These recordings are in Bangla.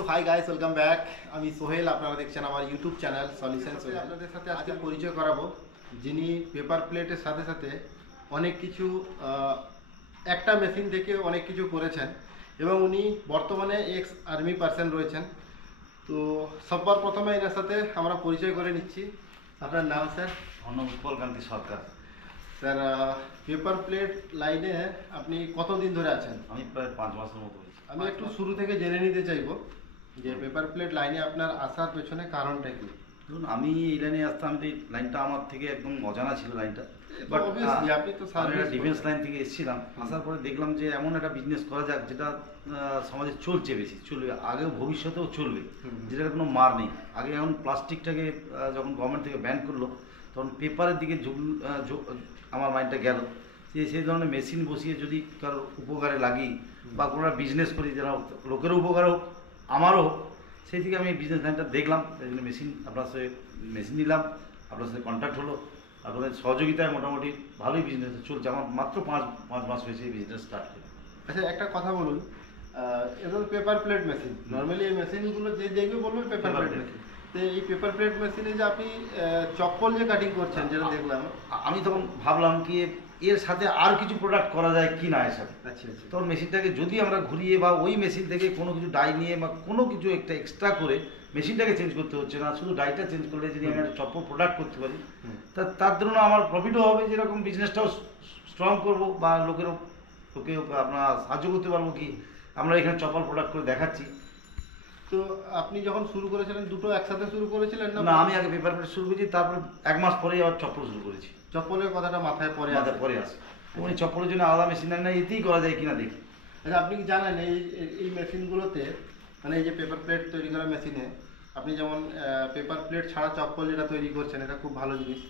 So hi guys, welcome back. আমি সোহেল, আপনারা দেখছেন আমার ইউটিউব চ্যানেল সলিউশন সোহেল। আপনাদের সাথে আজকে পরিচয় করাবো যিনি পেপার প্লেটের সাথে সাথে অনেক কিছু একটা মেশিন থেকে অনেক কিছু করেছেন এবং উনি বর্তমানে এক্স আর্মি পার্সন রয়েছেন। তো সবার প্রথমে এনার সাথে আমরা পরিচয় করে নিচ্ছি। আপনার নাম স্যার? উৎপল কান্তি সরকার। স্যার, পেপার প্লেট লাইনে আপনি কতদিন ধরে আছেন? আমি প্রায় 5 মাসের মতো হয়েছি। আমি একটু শুরু থেকে জেনে নিতে চাইবো যে পেপার প্লেট লাইনে আপনার আসার পেছনে কারণটা কি? ধরুন, আমি এই লাইনে আসতাম, আমি তো এই লাইনটা আমার থেকে একদম অজানা ছিল লাইনটা, বাট আপনি তো ডিফেন্স লাইন থেকে এসেছিলাম। আসার পরে দেখলাম যে এমন একটা বিজনেস করা যাক যেটা সমাজে চলছে, বেশি চলবে, আগেও ভবিষ্যতেও চলবে, যেটার কোনো মার নেই। আগে এখন প্লাস্টিকটাকে যখন গভর্নমেন্ট থেকে ব্যান করলো তখন পেপারের দিকে আমার মাইন্ডটা গেল যে সেই ধরনের মেশিন বসিয়ে যদি কারোর উপকারে লাগি বা কোনো বিজনেস করি যেন লোকেরও উপকার হোক আমারও হোক, সেই থেকে আমি বিজনেস লাইনটা দেখলাম। এই জন্য আপনার সাথে মেশিন নিলাম, আপনার সাথে কন্ট্যাক্ট হলো, আপনাদের সহযোগিতায় মোটামুটি ভালোই বিজনেস চলছে। আমার মাত্র পাঁচ মাস হয়েছে এই বিজনেস স্টার্ট করে। আচ্ছা, একটা কথা বলুন, এবার পেপার প্লেট মেশিন নর্মালি এই মেশিনগুলো যে দেখবে বলবে পেপার প্লেট মেশিন। তো এই পেপার প্লেট মেশিনে যে আপনি চপ্পল যে কাটিং করছেন যেটা দেখলাম, আমি তখন ভাবলাম কি এর সাথে আর কিছু প্রোডাক্ট করা যায় কি না এর সাথে। আচ্ছা আচ্ছা। তখন মেশিনটাকে যদি আমরা ঘুরিয়ে বা ওই মেশিন থেকে কোনো কিছু ডাই নিয়ে বা কোনো কিছু একটা এক্সট্রা করে, মেশিনটাকে চেঞ্জ করতে হচ্ছে না, শুধু ডাইটা চেঞ্জ করলে যদি আমি একটা চপ্পল প্রোডাক্ট করতে পারি তার জন্য আমার প্রফিটও হবে, যেরকম বিজনেসটাও স্ট্রং করবো বা লোকে আপনার সাহায্য করতে পারবো কি আমরা এখানে চপ্পল প্রোডাক্ট করে দেখাচ্ছি। তো আপনি যখন শুরু করেছিলেন দুটো একসাথে শুরু করেছিলেন না? না, আমি আগে পেপার প্লেট শুরু করেছি, তারপর 1 মাস পরেই আবার চপ্পল শুরু করেছি। চপ্পলের কথাটা মাথায় পরে আসে। উনি চপ্পলের জন্য আলাদা মেশিন না, এতেই করা যায় কিনা দেখি। আচ্ছা, আপনি কি জানেন এই মেশিনগুলোতে, মানে এই যে পেপার প্লেট তৈরি করা মেশিনে আপনি যেমন পেপার প্লেট ছাড়া চপ্পল যেটা তৈরি করছেন এটা খুব ভালো জিনিস,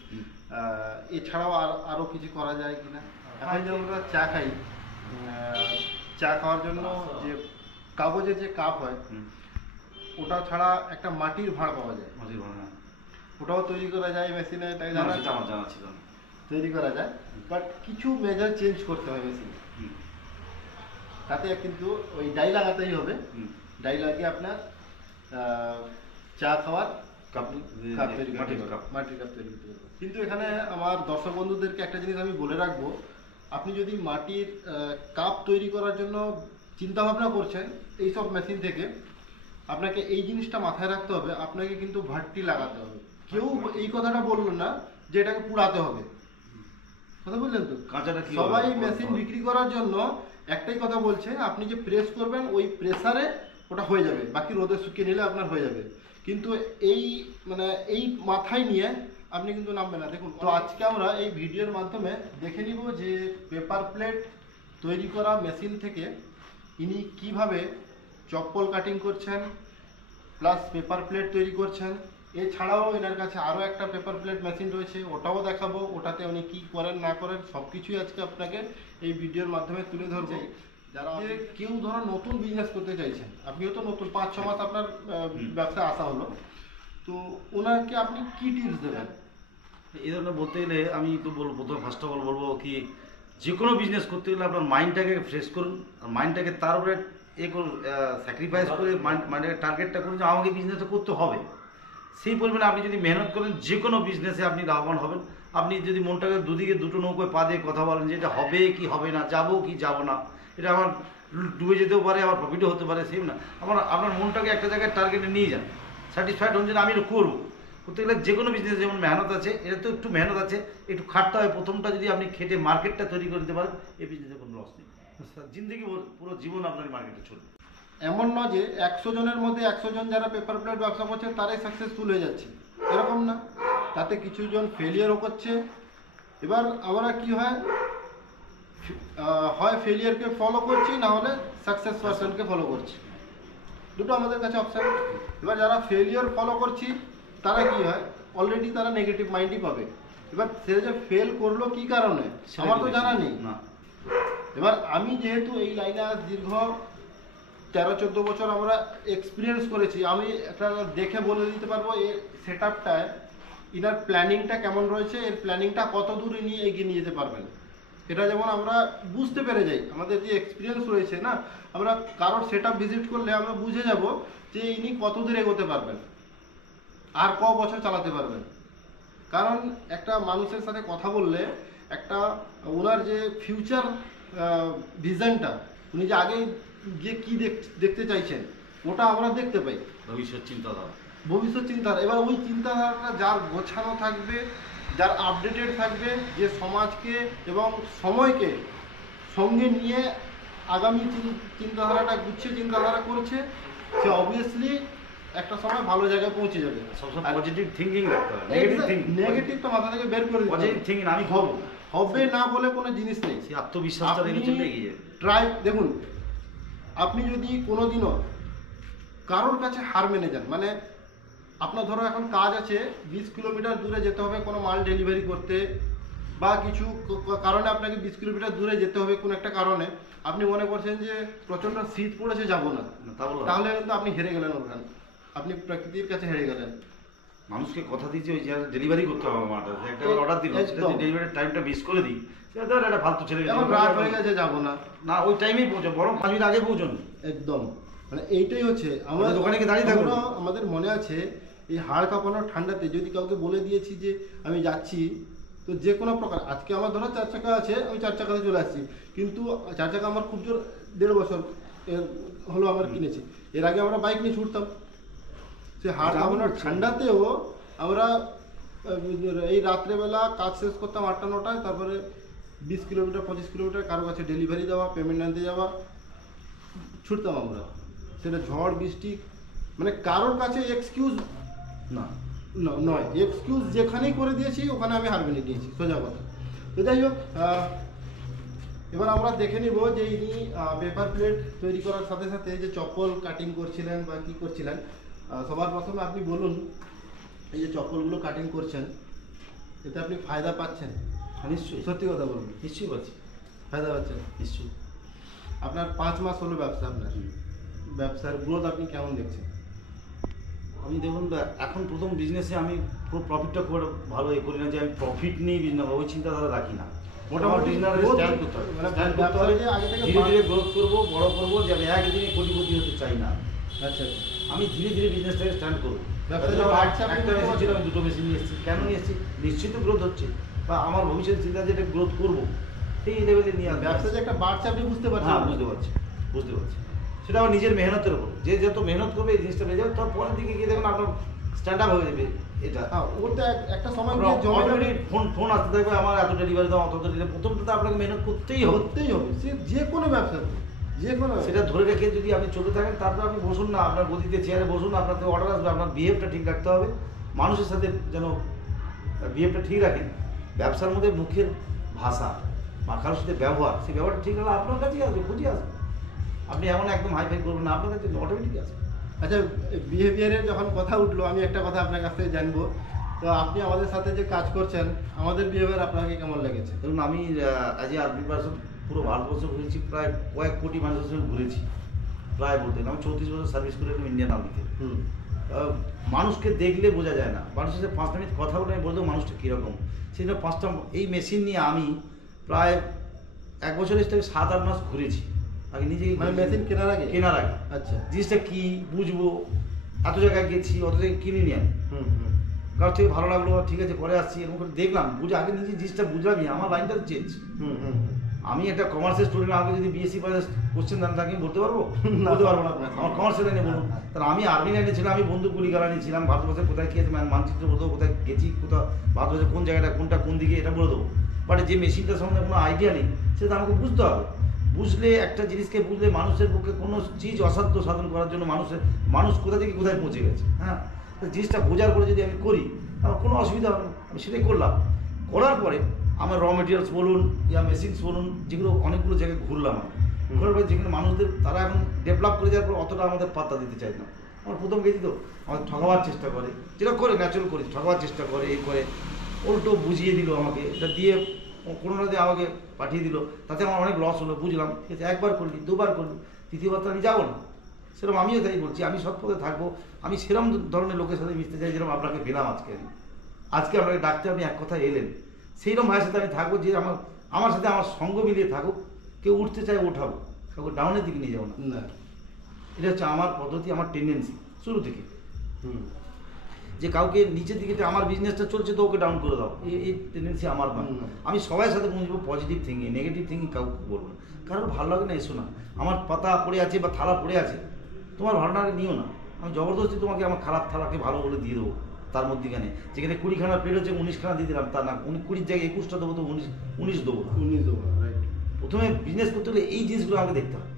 এছাড়াও আরও কিছু করা যায় কিনা? এখন যেমন আমরা চা খাই, চা খাওয়ার জন্য যে কাগজের যে কাপ হয় ওটা ছাড়া একটা মাটির ভাঁড় পাওয়া যায়, ওটাও তৈরি করা যায় মেশিনে, তাই জানা ছিল না। তৈরি করা যায়, বাট কিছু মেজার চেঞ্জ করতে হয় মেশিনে। তাতে কিন্তু ওই ডাই লাগাতেই হবে, ডাই লাগিয়ে আপনার চা খাওয়ার মাটির কাপ তৈরি করতে পারবেন। কিন্তু এখানে আমার দর্শক বন্ধুদেরকে একটা জিনিস আমি বলে রাখবো, আপনি যদি মাটির কাপ তৈরি করার জন্য চিন্তা ভাবনা করছেন এইসব মেশিন থেকে, আপনাকে এই জিনিসটা মাথায় রাখতে হবে, আপনাকে কিন্তু ভাট্টি লাগাতে হবে। কেউ এই কথাটা বললো না যে এটাকে পুড়াতে হবে, কথা বললেন তো? সবাই মেশিন বিক্রি করার জন্য একটাই কথা বলছে, আপনি যে প্রেস করবেন ওই প্রেসারে ওটা হয়ে যাবে, বাকি রোদে শুকিয়ে নিলে আপনার হয়ে যাবে। কিন্তু এই মাথায় নিয়ে আপনি কিন্তু নামবেন না। দেখুন, তো আজকে আমরা এই ভিডিওর মাধ্যমে দেখে নিব যে পেপার প্লেট তৈরি করা মেশিন থেকে ইনি কিভাবে চপ্পল কাটিং করছেন প্লাস পেপার প্লেট তৈরি করছেন। এছাড়াও এনার কাছে আরও একটা পেপার প্লেট মেশিন রয়েছে, ওটাও দেখাবো, ওটাতে উনি কী করেন না করেন সব কিছুই আজকে আপনাকে এই ভিডিওর মাধ্যমে তুলে ধরবো। যারা কেউ ধরো নতুন বিজনেস করতে চাইছেন, আপনিও তো নতুন 5-6 মাস আপনার ব্যবসায় আসা হলো, তো ওনাকে আপনি কি টিপস দেবেন? এই ধরনের বলতে গেলে আমি তো বলবো, প্রথমে ফার্স্ট অফ অল বলবো কি যে কোনো বিজনেস করতে গেলে আপনার মাইন্ডটাকে ফ্রেশ করুন, আর মাইন্ডটাকে তার উপরে করুন, স্যাক্রিফাইস করে মাইন্ডটাকে টার্গেটটা করুন যে আমাকে বিজনেসটা করতে হবে। সেই পরিমাণে আপনি যদি মেহনত করেন যে কোনো বিজনেসে আপনি লাভবান হবেন। আপনি যদি মনটাকে দুদিকে দুটো নৌকোয় পা দিয়ে কথা বলেন যে এটা হবে কি হবে না, যাবো কি যাবো না, এটা আমার ডুবে যেতেও পারে, আমার প্রফিটও হতে পারে, সেম না। আপনার মনটাকে একটা জায়গায় টার্গেটে নিয়ে যান, স্যাটিসফাইড হন যে আমি এটা করবো। করতে গেলে যে কোনো বিজনেস যেমন মেহনত আছে, এটা তো একটু মেহনত আছে, একটু খাটতে হয়। প্রথমটা যদি আপনি খেটে মার্কেটটা তৈরি করে দিতে পারেন, এই বিজনেসে কোনো লস নেই, জিন্দগি পুরো জীবন আপনার মার্কেটে চলবে। এমন নয় যে 100 জনের মধ্যে 100 জন যারা পেপার প্লেট ব্যবসা করছেন তারাই সাকসেসফুল হয়ে যাচ্ছে, এরকম না। তাতে কিছু জন ফেলিয়ারও করছে। এবার আমরা কি হয় ফেলিয়ারকে ফলো করছি, না হলে সাকসেস পারসনকে ফলো করছি, দুটো আমাদের কাছে অপশান। এবার যারা ফেলিয়ার ফলো করছি তারা কি হয়, অলরেডি তারা নেগেটিভ মাইন্ডই পাবে। এবার সে যে ফেল করলো কি কারণে আমার তো জানা নেই। এবার আমি যেহেতু এই লাইনে দীর্ঘ 13-14 বছর আমরা এক্সপিরিয়েন্স করেছি, আমি একটা দেখে বলে দিতে পারবো এই সেট আপটায় ইনার প্ল্যানিংটা কেমন রয়েছে, এর প্ল্যানিংটা কত দূর ইনি এগিয়ে নিয়ে যেতে পারবেন। এটা যেমন আমরা বুঝতে পেরে যাই, আমাদের যে এক্সপিরিয়েন্স রয়েছে না, আমরা কারোর সেট আপ ভিজিট করলে আমরা বুঝে যাব যে ইনি কত দূর এগোতে পারবেন, আর ক বছর চালাতে পারবেন। কারণ একটা মানুষের সাথে কথা বললে একটা ওনার যে ফিউচার ভিশনটা, উনি যে আগে গিয়ে কী দেখতে চাইছেন ওটা আমরা দেখতে পাই, ভবিষ্যৎ চিন্তাধারা। ভবিষ্যৎ চিন্তাধারা। এবার ওই চিন্তাধারাটা যার গোছানো থাকবে, যার আপডেটেড থাকবে, যে সমাজকে এবং সময়কে সঙ্গে নিয়ে আগামী চিন্তাধারাটা গুছিয়ে চিন্তাধারা করছে, সে অবভিয়াসলি একটা সময় ভালো জায়গায় পৌঁছে যাবে। সবসময় পজিটিভ থিঙ্কিং রাখতে হবে, নেগেটিভ থিঙ্কিং, নেগেটিভটা মাথা থেকে বের করে দিতে হবে। পজিটিভ থিঙ্কিং আমি হবো, হবে না বলে কোনো জিনিস নেই। সেই আত্মবিশ্বাসটা রেখে চলে এগিয়ে যাবে। ট্রাই দেখুন, আপনি যদি কোনোদিনও কারোর কাছে হার মেনে যান, মানে আপনার ধরো এখন কাজ আছে 20 কিলোমিটার দূরে যেতে হবে কোনো মাল ডেলিভারি করতে, বা কিছু কারণে আপনাকে 20 কিলোমিটার দূরে যেতে হবে কোনো একটা কারণে, আপনি মনে করছেন যে প্রচণ্ড শীত পড়েছে যাব না, তাহলে কিন্তু আপনি হেরে গেলেন ওখানে, আপনি প্রকৃতির কাছে হেরে গেলেন। মানুষকে কথা দিয়েছি ওই যে ডেলিভারি করতে হবে আমাদের, একটা অর্ডার দিল, সেটা ডেলিভারির টাইমটা মিস করে দিই, সেটা ধর একটা ফালতু ছেলে, এখন রাত হয়ে গেছে যাব না, না ওই টাইমেই পৌঁছো, বরং 5 মিনিট আগে পৌঁছন। একদম, মানে এইটাই হচ্ছে আমরা দোকানে গিয়ে দাঁড়িয়ে থাকবো। আমাদের মনে আছে এই হাড় কাঁপানোর ঠান্ডাতে যদি কাউকে বলে দিয়েছি যে আমি যাচ্ছি, তো যে কোনো প্রকার, আজকে আমার ধরো 4 চাকা আছে, আমি 4 চাকাতে চলে আসছি, কিন্তু 4 চাকা আমার খুব জোর 1.5 বছর হলো আমার কিনেছি, এর আগে আমরা বাইক নিয়ে ছুটতাম, সে হাড় কাঁপানোর ঠান্ডাতেও আমরা এই রাত্রেবেলা কাজ শেষ করতাম 8টা 9টায়, তারপরে 20 কিলোমিটার 25 কিলোমিটার কারো কাছে ডেলিভারি দেওয়া, পেমেন্ট আনতে যাওয়া, ছুটতাম আমরা, সেটা ঝড় বৃষ্টি, মানে কারোর কাছে এক্সকিউজ না নয়, এক্সকিউজ যেখানেই করে দিয়েছি ওখানে আমি হার মেনে দিয়েছি, সোজা কথা। তো যাই হোক, এবার আমরা দেখে নিব যে ইনি পেপার প্লেট তৈরি করার সাথে সাথে যে চপ্পল কাটিং করছিলেন বা কী করছিলেন, সবার প্রথমে আপনি বলুন, এই যে চপ্পলগুলো কাটিং করছেন এতে আপনি ফায়দা পাচ্ছেন? নিশ্চয়ই, সত্যি কথা বলুন। নিশ্চয়ই পাচ্ছি, ফায়দা পাচ্ছেন নিশ্চয়ই। আপনার 5 মাস হলো ব্যবসা, আপনার ব্যবসার গ্রোথ আপনি কেমন দেখছেন? আমি দেখুন এখন প্রথম বিজনেসে আমি পুরো প্রফিটটা খুব একটা ভালো করি না, যে আমি প্রফিট নিয়ে বিজনেস, ওই চিন্তাধারা রাখি না। মোটামুটি বিজনেস স্ট্যান্ড করতে হবে, স্ট্যান্ড করতে হবে, ধীরে ধীরে গ্রোথ করবো, বড় করবো, যে আমি একদিনে কোটিপতি হতে চাই না। আচ্ছা, আমি ধীরে ধীরে বিজনেসটাকে স্ট্যান্ড করবো। একটা মেশিন ছিল, আমি 2টো মেশিন নিয়ে এসেছি। কেন নিয়ে এসেছি? নিশ্চিত গ্রোথ হচ্ছে, বা আমার ভবিষ্যৎ চিন্তা যেটা গ্রোথ করবো সেই লেভেলে নিয়ে আসবে। ব্যবসা যে একটা বাড়ছে আপনি বুঝতে পারছেন? হ্যাঁ, বুঝতে পারছি, বুঝতে পারছি। সেটা আমার নিজের মেহনতের উপর, যে যত মেহনত করবে এই জিনিসটা বেড়ে যাবে, তার পরের দিকে গিয়ে দেখুন আপনার স্ট্যান্ড আপ হয়ে যাবে। এটা ওটা একটা সময় ফোন আসতে থাকবে, আমার এত ডেলিভারি দাও, অত ডেলিভারি। প্রথমটা তো আপনাকে মেহনত করতেই হবে, সে যে কোনো ব্যবসা, যে কোনো, সেটা ধরে রেখে যদি আপনি চলতে থাকেন, তারপর আপনি বসুন না, আপনার গতিতে চেয়ারে বসুন, আপনাকে অর্ডার আসবে, আপনার বিহেভটা ঠিক রাখতে হবে, মানুষের সাথে যেন বিহেভটা ঠিক রাখেন। ব্যবসার মধ্যে মুখের ভাষা বা কারোর সাথে ব্যবহার, সেই ব্যবহারটা ঠিক হলে আপনার কাছেই আসবে, খুঁজে আসবে। আপনি এমন একদম হাইফাই করবেন না, আপনার কাছে অটোমেটিক আসবে। আচ্ছা, বিহেভিয়ারের যখন কথা উঠলো, আমি একটা কথা আপনার কাছ থেকে জানবো, তো আপনি আমাদের সাথে যে কাজ করছেন, আমাদের বিহেভিয়ার আপনাকে কেমন লেগেছে? ধরুন আমি অ্যাজ এ আর্মি পার্সন পুরো ভারতবর্ষ ঘুরেছি, প্রায় কয়েক কোটি মানুষের সঙ্গে ঘুরেছি, প্রায় বলতে আমি 34 বছর সার্ভিস করে ইন্ডিয়ান আর্মিতে। মানুষকে দেখলে বোঝা যায় না, মানুষের সাথে 5 মিনিট কথা বলে আমি বলতেও মানুষটা কীরকম। সেই জন্য 5টা এই মেশিন নিয়ে আমি প্রায় 1 বছরের থেকে 7-8 মাস ঘুরেছি আগে নিজেই, মানে মেশিন কেনার আগে? আচ্ছা, জিনিসটা কী বুঝবো, এত জায়গায় গেছি, অত জায়গায় কিনিনি আমি, কারোর থেকে ভালো লাগলো, ঠিক আছে পরে আসছি, এরকম করে দেখলাম, বুঝে আগে নিজে জিনিসটা বুঝলামই, আমার লাইনটা চেঞ্জ। আমি একটা কমার্সের স্টুডেন্ট, আমাকে যদি বিএসসি পাস কোশ্চেন দেন তাকে আমি বলতে পারবো? বলতে পারবো না। আমার কমার্সের লাইনে বলুন, তাহলে আমি আর্মি লাইনে ছিলাম, আমি বন্দুক গুলি গালা নিয়েছিলাম, ভারতবর্ষে কোথায় কী আছে মানচিত্র বলে দেবো, কোথায় গেছি, কোথাও ভারতবর্ষে কোন জায়গাটা কোনটা কোন দিকে, এটা বলে দেবো। বাট যে মেশিনটার সম্বন্ধে কোনো আইডিয়া নেই, সেটা আমাকে বুঝতে হবে। বুঝলে, একটা জিনিসকে বুঝলে মানুষের পক্ষে কোনো চিজ অসাধ্য সাধন করার জন্য মানুষ কোথা থেকে কোথায় পৌঁছে গেছে। হ্যাঁ, জিনিসটা বোঝার পরে যদি আমি করি, আমার কোনো অসুবিধা হবে না, আমি সেটাই করলাম। করার পরে আমার র মেটেরিয়ালস বলুন, ইয়া মেশিনস বলুন, যেগুলো অনেকগুলো জায়গায় ঘুরলাম আমি, ঘোরার পরে যেখানে মানুষদের তারা এখন ডেভেলপ করে যাওয়ার পর অতটা আমাদের পাত্তা দিতে চাই না। আমার প্রথম গেছি তো আমাদের ঠকাবার চেষ্টা করে, যেটা করে ন্যাচারাল করে ঠকাবার চেষ্টা করে, এই করে উল্টো বুঝিয়ে দিল আমাকে, এটা দিয়ে কোনো না দিয়ে আমাকে পাঠিয়ে দিল, তাতে আমার অনেক লস হলো। বুঝলাম, ঠিক আছে, 1বার করলি, 2বার করলি, 3য়বার তো আমি যাবো না। সেরকম আমিও তাই বলছি, আমি সৎ পথে থাকবো, আমি সেরকম ধরনের লোকের সাথে মিশতে চাই যেরকম আপনাকে পেলাম আজকে। আপনাকে ডাকতে আপনি এক কথা এলেন, সেইরকম ভাইয়ের সাথে আমি থাকবো, যে আমার আমার সাথে আমার সঙ্গ মিলিয়ে থাকুক, কেউ উঠতে চায় ওঠাবো, কাউকে ডাউনের দিকে নিয়ে যাবো না। না। এটা হচ্ছে আমার পদ্ধতি, আমার টেন্ডেন্সি শুরু থেকে, হুম। যে কাউকে নিচের দিকে আমার বিজনেসটা চলছে তো ওকে ডাউন করে দাও, এই টেন্ডেন্সি আমার নয়। আমি সবার সাথে বুঝবো পজিটিভ থিঙ্কিং, নেগেটিভ থিঙ্কিং কাউকে বলবো না। কারোর ভালো লাগে না এসো না, আমার পাতা পড়ে আছে বা থালা পড়ে আছে, তোমার ভালোটাকে নিও না। আমি জবরদস্তি তোমাকে আমার খারাপ থালাকে ভালো বলে দিয়ে দেবো, তার মধ্যেখানে যেখানে 20খানার প্লেট হচ্ছে 19খানা দিয়ে দিলাম, তা না 20 জায়গায় 21টা দেবো তো 19 দেবো না। 19 দেবো, রাইট। প্রথমে বিজনেস করতে হলে এই জিনিসগুলো আমাকে দেখতে হবে।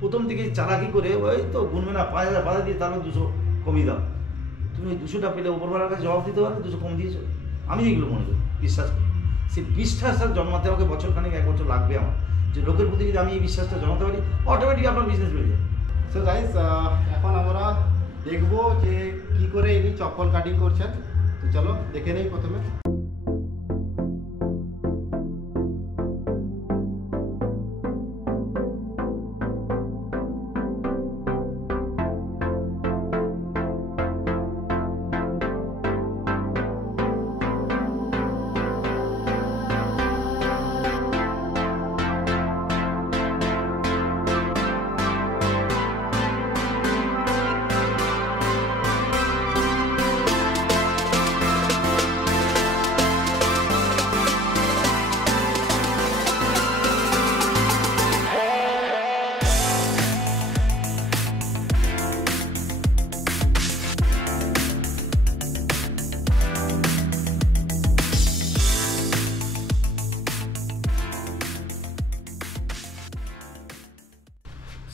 প্রথম থেকে চালাকি করে ওই তো গুনবে না 5000 বাধা দিয়ে তারপর 200 কমিয়ে দাও। তুমি ওই 200টা পেলে ওপরওয়ালার কাছে জবাব দিতে পারো 200 কম দিয়েছো। আমি এগুলো মনে করি, বিশ্বাস করি। সেই বিশ্বাসটা জন্মাতে আমাকে বছর খানেক 1 বছর লাগবে আমার, যে লোকের প্রতি যদি আমি এই বিশ্বাসটা জন্মাতে পারি অটোমেটিক আপনার বিজনেস বেড়ে যায়। সো গাইস, এখন আমরা দেখবো যে কি করে ইনি চপ্পল কাটিং করছেন। তো চলো দেখে নেই প্রথমে।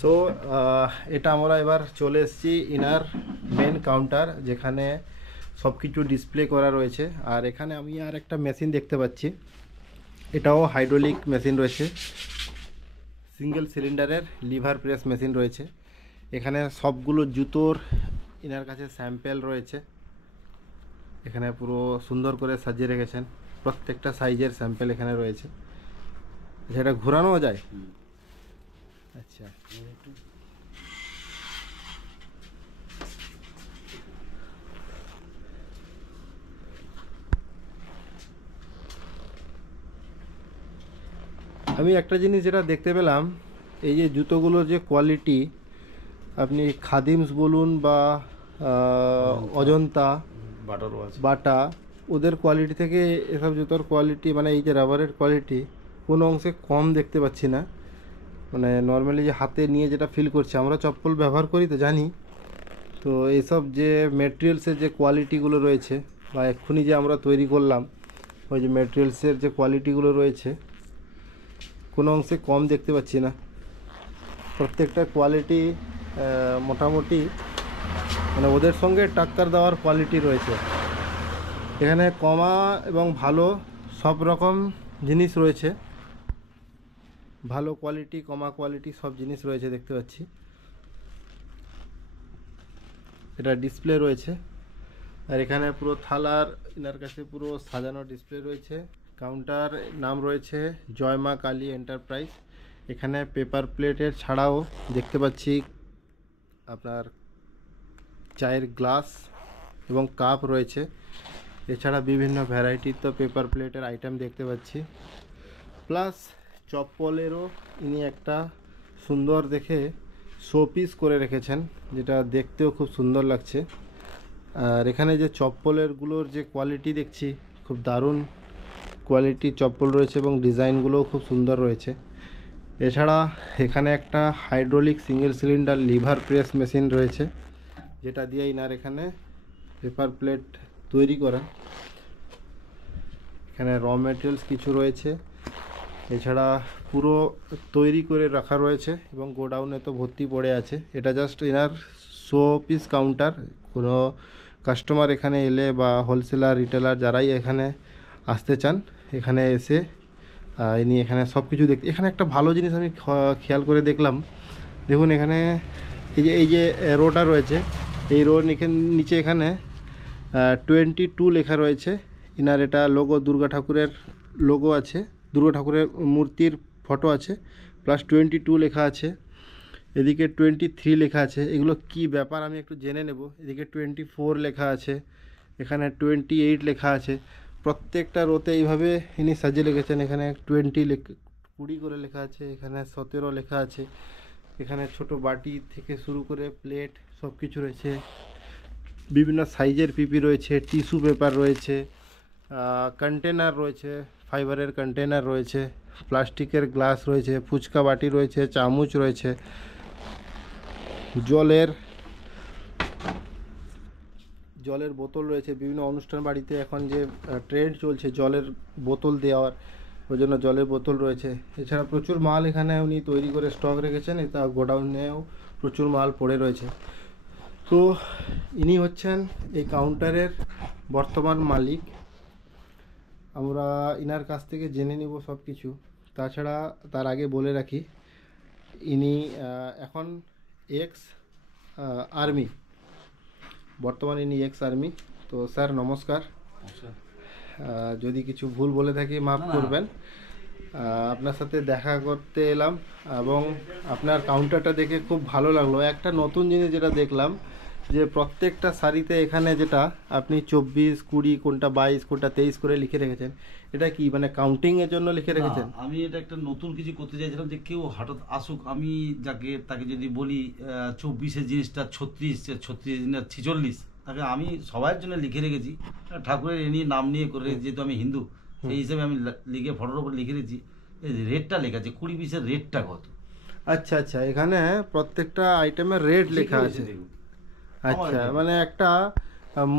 সো এটা আমরা এবার চলে এসেছি ইনার মেন কাউন্টার, যেখানে সব কিছু ডিসপ্লে করা রয়েছে। আর এখানে আমি আর একটা মেশিন দেখতে পাচ্ছি, এটাও হাইড্রোলিক মেশিন রয়েছে, সিঙ্গেল সিলিন্ডারের লিভার প্রেস মেশিন রয়েছে। এখানে সবগুলো জুতোর ইনার কাছে স্যাম্পেল রয়েছে, এখানে পুরো সুন্দর করে সাজিয়ে রেখেছেন, প্রত্যেকটা সাইজের স্যাম্পেল এখানে রয়েছে। সেটা ঘোরানোও যায়। আচ্ছা, আমি একটা জিনিস যেটা দেখতে পেলাম, এই যে জুতোগুলোর যে কোয়ালিটি, আপনি খাদিমস বলুন বা অজন্তা, বাটা, ওদের কোয়ালিটি থেকে এসব জুতোর কোয়ালিটি, মানে এই যে রাবারের কোয়ালিটি কোনো অংশে কম দেখতে পাচ্ছি না। মানে নর্মালি যে হাতে নিয়ে যেটা ফিল করছি, আমরা চপ্পল ব্যবহার করি তো জানি, তো এইসব যে মেটেরিয়ালসের যে কোয়ালিটিগুলো রয়েছে বা এক্ষুনি যে আমরা তৈরি করলাম, ওই যে মেটেরিয়ালসের যে কোয়ালিটিগুলো রয়েছে কোনো অংশে কম দেখতে পাচ্ছি না। প্রত্যেকটা কোয়ালিটি মোটামুটি মানে ওদের সঙ্গে টাক্কার দেওয়ার কোয়ালিটি রয়েছে। এখানে কমা এবং ভালো সব রকম জিনিস রয়েছে, ভালো কোয়ালিটি কমা কোয়ালিটি সব জিনিস রয়েছে দেখতে পাচ্ছি। এটা ডিসপ্লে রয়েছে, আর এখানে পুরো থালার ইনার কাছে পুরো সাজানো ডিসপ্লে রয়েছে। কাউন্টার নাম রয়েছে জয় মা কালী এন্টারপ্রাইজ। এখানে পেপার প্লেটের ছাড়াও দেখতে পাচ্ছি আপনার চায়ের গ্লাস এবং কাপ রয়েছে। এছাড়া বিভিন্ন ভ্যারাইটির তো পেপার প্লেটের আইটেম দেখতে পাচ্ছি। প্লাস চপ্পলেরও ইনি একটা সুন্দর দেখে শোপিস করে রেখেছেন, যেটা দেখতেও খুব সুন্দর লাগছে। আর এখানে যে চপ্পলেরগুলোর যে কোয়ালিটি দেখছি, খুব দারুণ কোয়ালিটি চপ্পল রয়েছে এবং ডিজাইনগুলোও খুব সুন্দর রয়েছে। এছাড়া এখানে একটা hydraulic single cylinder liver press machine রয়েছে, যেটা দিয়ে ইনার এখানে পেপার প্লেট তৈরি করা। এখানে র মেটেরিয়ালস কিছু রয়েছে, এছাড়া পুরো তৈরি করে রাখা রয়েছে এবং গোডাউনে তো ভর্তি পড়ে আছে। এটা just inner show piece counter. কোনো কাস্টমার এখানে এলে বা হোলসেলার রিটেলার যারাই এখানে আসতে চান, এখানে এসে ইনি এখানে সব কিছু দেখতে। এখানে একটা ভালো জিনিস আমি খেয়াল করে দেখলাম, দেখুন এখানে এই যে রোটা রয়েছে, এই রোর নিচে এখানে 22 লেখা রয়েছে। ইনার এটা লোগো, দুর্গা ঠাকুরের লোগো আছে, দুর্গা ঠাকুরের মূর্তির ফটো আছে, প্লাস 22 লেখা আছে। এদিকে 23 লেখা আছে। এগুলো কি ব্যাপার আমি একটু জেনে নেব। এদিকে 24 লেখা আছে, এখানে 28 লেখা আছে। প্রত্যেকটা রোতে এইভাবে ইনি সাজিয়ে রেখেছেন। এখানে 20 করে লেখা আছে, এখানে 17 লেখা আছে। এখানে ছোট বাটি থেকে শুরু করে প্লেট সব কিছু রয়েছে। বিভিন্ন সাইজের পিপি রয়েছে, টিস্যু পেপার রয়েছে, কন্টেনার রয়েছে, ফাইবারের কন্টেনার রয়েছে, প্লাস্টিকের গ্লাস রয়েছে, ফুচকা বাটি রয়েছে, চামচ রয়েছে, জলের বোতল রয়েছে। বিভিন্ন অনুষ্ঠান বাড়িতে এখন যে ট্রেন্ড চলছে জলের বোতল দেওয়ার, ওই জন্য জলের বোতল রয়েছে। এছাড়া প্রচুর মাল এখানে উনি তৈরি করে স্টক রেখেছেন। এটা গোডাউনেও প্রচুর মাল পড়ে রয়েছে। তো ইনি হচ্ছেন এই কাউন্টারের বর্তমান মালিক। আমরা ইনার কাছ থেকে জেনে নিব সব কিছু। তাছাড়া তার আগে বলে রাখি, ইনি এখন এক্স আর্মি, বর্তমানে ইনি এক্স আর্মি। তো স্যার নমস্কার। যদি কিছু ভুল বলে থাকি মাফ করবেন। আপনার সাথে দেখা করতে এলাম এবং আপনার কাউন্টারটা দেখে খুব ভালো লাগলো। একটা নতুন জিনিস যেটা দেখলাম, যে প্রত্যেকটা শাড়িতে এখানে যেটা আপনি 24, 20, কোনটা 22, কোনটা 23 করে লিখে রেখেছেন, এটা কি মানে কাউন্টিং এর জন্য লিখে রেখেছেন? আমি এটা একটা নতুন কিছু করতে চাইছিলাম, যে কেউ হঠাৎ আসুক, আমি তাকে যদি বলি 24-এর জিনিসটা 36, 46, তাকে আমি সবার জন্য লিখে রেখেছি। ঠাকুরের এ নিয়ে নাম নিয়ে করে, যেহেতু আমি হিন্দু সেই হিসেবে আমি লিখে ফটোর উপর লিখে রেখেছি। রেটটা লেখা আছে 20 পিসের রেটটা কত। আচ্ছা আচ্ছা, এখানে প্রত্যেকটা আইটেমের রেট লেখা আছে। আচ্ছা, মানে একটা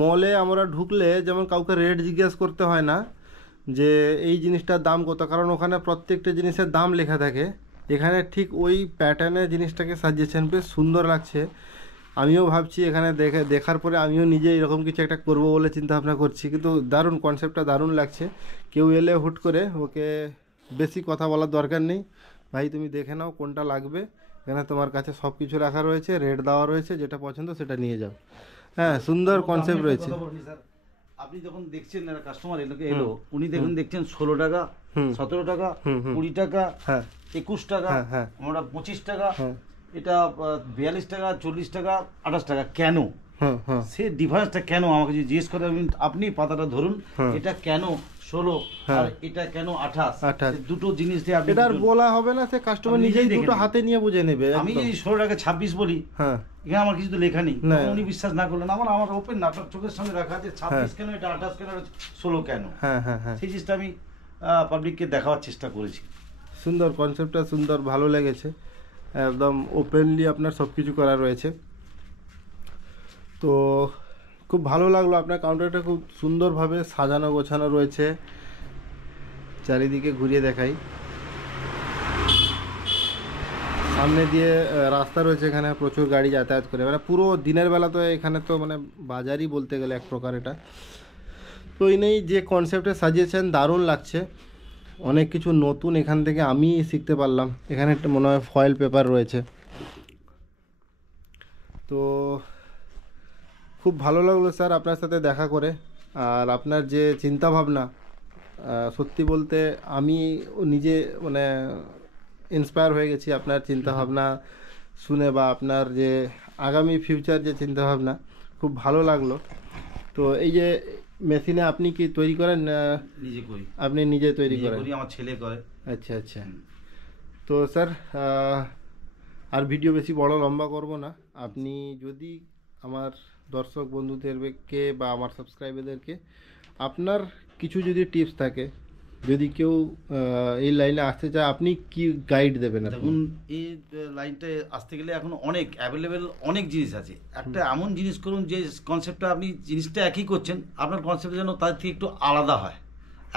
মলে আমরা ঢুকলে যেমন কাউকে রেট জিজ্ঞেস করতে হয় না যে এই জিনিসটার দাম কত, কারণ ওখানে প্রত্যেকটা জিনিসের দাম লেখা থাকে। এখানে ঠিক ওই প্যাটার্নে জিনিসটাকে সাজিয়েছেন, বেশ সুন্দর লাগছে। আমিও ভাবছি এখানে দেখার পরে আমিও নিজে এরকম কিছু একটা করব বলে চিন্তা ভাবনা করছি। কিন্তু দারুণ কনসেপ্টটা, দারুণ লাগছে। কেউ এলে হুট করে ওকে বেশি কথা বলার দরকার নেই, ভাই তুমি দেখে নাও কোনটা লাগবে, এখানে তোমার কাছে সব কিছু রাখা রয়েছে, রেট দেওয়া রয়েছে, যেটা পছন্দ সেটা নিয়ে যাও। হ্যাঁ, সুন্দর কনসেপ্ট রয়েছে। আপনি যখন দেখছেন কাস্টমার এলো, উনি দেখছেন 16 টাকা, 17 টাকা, 20 টাকা, 21 টাকা, আমরা 25 টাকা, এটা 42 টাকা, 40 টাকা, 28 টাকা। কেন সে ডিফারেন্সটা কেন আমাকে যদি জিজ্ঞেস করে, আপনি পাতাটা ধরুন, এটা কেন 16 আর এটা কেন 28, দুটো জিনিস দিয়ে আপনি এটা আর বলা হবে না, সে কাস্টমার নিজেই দুটো হাতে নিয়ে বুঝে নেবে। আমি যদি 16 টাকা 26 বলি, এখানে আমার কিছু তো লেখা নেই, উনি বিশ্বাস না করলেন, আমার ওপেন না, আপনার চোখের সামনে রাখা আছে 26 কেন, এটা 28 কেন, 16 কেন। সেই জিনিসটা আমি পাবলিককে দেখাবার চেষ্টা করেছি। সুন্দর কনসেপ্টটা, সুন্দর, ভালো লেগেছে। একদম ওপেনলি আপনার সব কিছু করা রয়েছে। তো খুব ভালো লাগলো, আপনার কাউন্টারটা খুব সুন্দরভাবে সাজানো গোছানো রয়েছে। চারিদিকে ঘুরিয়ে দেখাই। সামনে দিয়ে রাস্তা রয়েছে, এখানে প্রচুর গাড়ি যাতায়াত করে, মানে পুরো দিনের বেলা তো এখানে তো মানে বাজারই বলতে গেলে এক প্রকার এটা। তো ইনি যে কনসেপ্টে সাজিয়েছেন দারুণ লাগছে। অনেক কিছু নতুন এখান থেকে আমি শিখতে পারলাম। এখানে একটা মনে হয় ফয়েল পেপার রয়েছে। তো খুব ভালো লাগলো স্যার আপনার সাথে দেখা করে। আর আপনার যে চিন্তা ভাবনা, সত্যি বলতে আমি নিজে মানে ইন্সপায়ার হয়ে গেছি আপনার চিন্তা ভাবনা শুনে, বা আপনার যে আগামী ফিউচার যে চিন্তা ভাবনা, খুব ভালো লাগলো। তো এই যে মেশিনে আপনি কি তৈরি করেন? নিজে করি। আপনি নিজে তৈরি করেন? আমার ছেলে করে। আচ্ছা আচ্ছা। তো স্যার আর ভিডিও বেশি বড় লম্বা করব না। আপনি যদি আমার দর্শক বন্ধুদেরকে বা আমার সাবস্ক্রাইবারদেরকে আপনার কিছু যদি টিপস থাকে, যদি কেউ এই লাইনে আসতে চায়, আপনি কি গাইড দেবেন? দেখুন, এই লাইনটা আসতে গেলে এখন অনেক অ্যাভেলেবেল অনেক জিনিস আছে। একটা এমন জিনিস করুন যে কনসেপ্টটা আপনি জিনিসটা একই করছেন, আপনার কনসেপ্ট যেন তার থেকে একটু আলাদা হয়।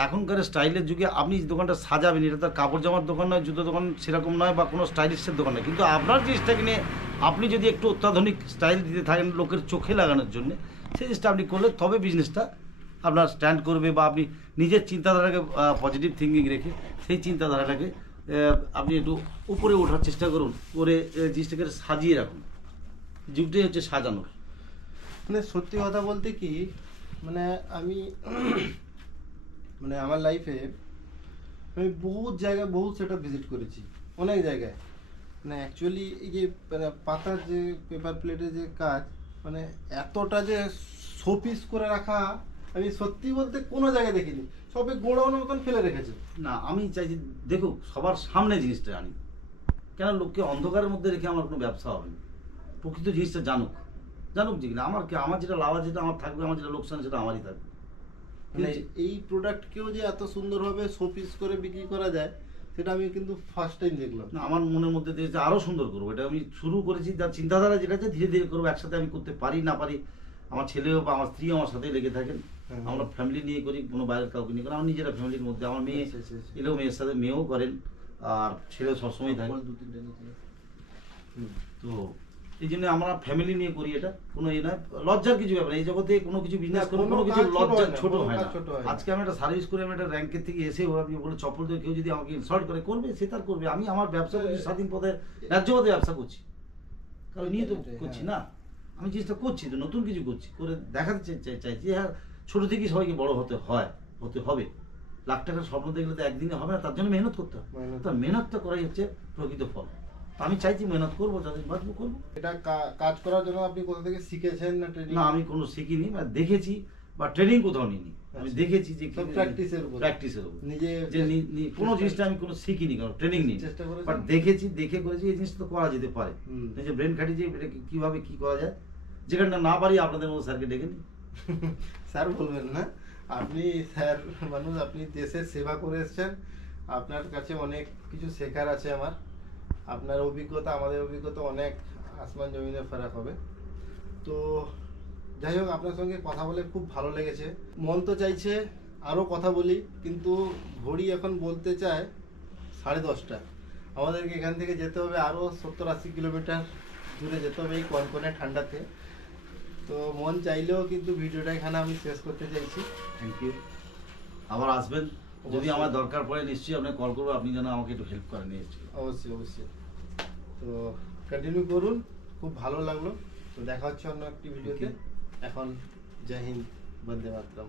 এখনকার স্টাইলের যুগে আপনি দোকানটা সাজাবেন, এটা তো কাপড় জামার দোকান নয়, জুতো দোকান সেরকম নয়, বা কোনো স্টাইলিশের দোকান নয়, কিন্তু আপনার জিনিসটাকে নিয়ে আপনি যদি একটু অত্যাধুনিক স্টাইল দিতে থাকেন লোকের চোখে লাগানোর জন্য, সেই জিনিসটা আপনি করলে তবে বিজনেসটা আপনার স্ট্যান্ড করবে, বা আপনি নিজের চিন্তাধারাকে পজিটিভ থিঙ্কিং রেখে সেই চিন্তাধারাটাকে আপনি একটু উপরে ওঠার চেষ্টা করুন, করে জিনিসটাকে সাজিয়ে রাখুন। যুগটাই হচ্ছে সাজানোর। মানে সত্যি কথা বলতে কি, মানে আমি মানে আমার লাইফে আমি বহুত জায়গায় বহুত সেটআপ ভিজিট করেছি, অনেক জায়গায়। মানে অ্যাকচুয়ালি এই যে মানে পাতার যে পেপার প্লেটের যে কাজ, মানে এতটা যে শোপিস করে রাখা আমি সত্যি বলতে কোনো জায়গায় দেখিনি, সবে গোড়ানোর মতন ফেলে রেখেছে। না আমি চাইছি দেখুক সবার সামনে জিনিসটা আনি, কেন লোককে অন্ধকারের মধ্যে রেখে আমার কোনো ব্যবসা হবে না। প্রকৃত জিনিসটা জানুক যে কিনা আমার কি, আমার যেটা লাভ আছে যেটা আমার থাকবে, আমার যেটা লোকসান সেটা আমারই থাকবে। মানে এই প্রোডাক্টকেও যে এত সুন্দরভাবে শোপিস করে বিক্রি করা যায় সেটা আমি কিন্তু ফার্স্ট টাইম দেখলাম। না আমার মনের মধ্যে দিয়েছে আরো সুন্দর করবো, এটা আমি শুরু করেছি, যার চিন্তাধারা যেটা আছে ধীরে ধীরে করবো, একসাথে আমি করতে পারি না পারি, আমার ছেলেও বা আমার স্ত্রী আমার সাথেই লেগে থাকেন, আমরা ফ্যামিলি নিয়ে করি, কোনো বাইরের কাউকে নিয়ে করি, আমার নিজেরা ফ্যামিলির মধ্যে, আমার মেয়ে এলেও মেয়ের সাথে মেয়েও করেন, আর ছেলেও সবসময় থাকে। তো এই জন্য আমরা ফ্যামিলি নিয়ে করি, এটা কোনো এই নয়, লজ্জার কিছু ব্যাপার, এই জগতে কোনো কিছু বিজনেস করে কোনো কিছু লজ্জা ছোট হয় না। আজকে আমি একটা সার্ভিস করে আমি একটা র্যাঙ্কের থেকে এসে আমি বলে চপ্পল দিয়ে কেউ যদি আমাকে ইনসাল্ট করে করবে, সে তার করবে, আমি আমার ব্যবসা করছি স্বাধীন পথে, ন্যায্য পথে ব্যবসা করছি, কারণ নিয়ে তো করছি না, আমি জিনিসটা করছি তো নতুন কিছু করছি, করে দেখাতে চাইছি। হ্যাঁ ছোট থেকেই সবাইকে বড় হতে হবে, লাখ টাকার স্বপ্ন দেখলে তো একদিনে হবে না, তার জন্য মেহনত করতে হবে, তার মেহনতটা করাই হচ্ছে প্রকৃত ফল। আমি চাইছি মেহনত করবো, যাদের বাঁচবো করবো। এটা কাজ করার জন্য আপনি কোথা থেকে শিখেছেন না ট্রেনিং? না আমি কোনো শিখিনি বা দেখেছি বা ট্রেনিং কোথাও নিইনি, আমি দেখেছি যে প্র্যাকটিসের উপর নিজে যে কোনো জিনিসটা আমি কোনো শিখিনি, কারণ ট্রেনিং নিই, বাট দেখেছি, দেখে করেছি, এই জিনিসটা তো করা যেতে পারে, নিজে ব্রেন খাটিয়ে যে এটা কিভাবে কি করা যায়, যেখানটা না পারি আপনাদের মতো স্যারকে ডেকে নিই। স্যার বলবেন না, আপনি স্যার মানুষ, আপনি দেশের সেবা করে এসেছেন, আপনার কাছে অনেক কিছু শেখার আছে আমার, আপনার অভিজ্ঞতা আমাদের অভিজ্ঞতা অনেক আসমান জমিনের ফারাক হবে। তো যাই হোক, আপনার সঙ্গে কথা বলে খুব ভালো লেগেছে, মন তো চাইছে আরও কথা বলি, কিন্তু ঘড়ি এখন বলতে চায় 10:30। আমাদেরকে এখান থেকে যেতে হবে আরও 70-80 কিলোমিটার দূরে যেতে হবে এই কনকনে ঠান্ডাতে। তো মন চাইলেও কিন্তু ভিডিওটা এখানে আমি শেষ করতে চাইছি। থ্যাংক ইউ, আবার আসবেন, যদি আমার দরকার পড়ে নিশ্চয়ই আপনাকে কল করবো, আপনি যেন আমাকে একটু হেল্প করেন নিশ্চয়ই। অবশ্যই। তো কন্টিনিউ করুন, খুব ভালো লাগলো। তো দেখা হচ্ছে অন্য একটি ভিডিওতে। এখন জয় হিন্দ, বন্দে মাতরম।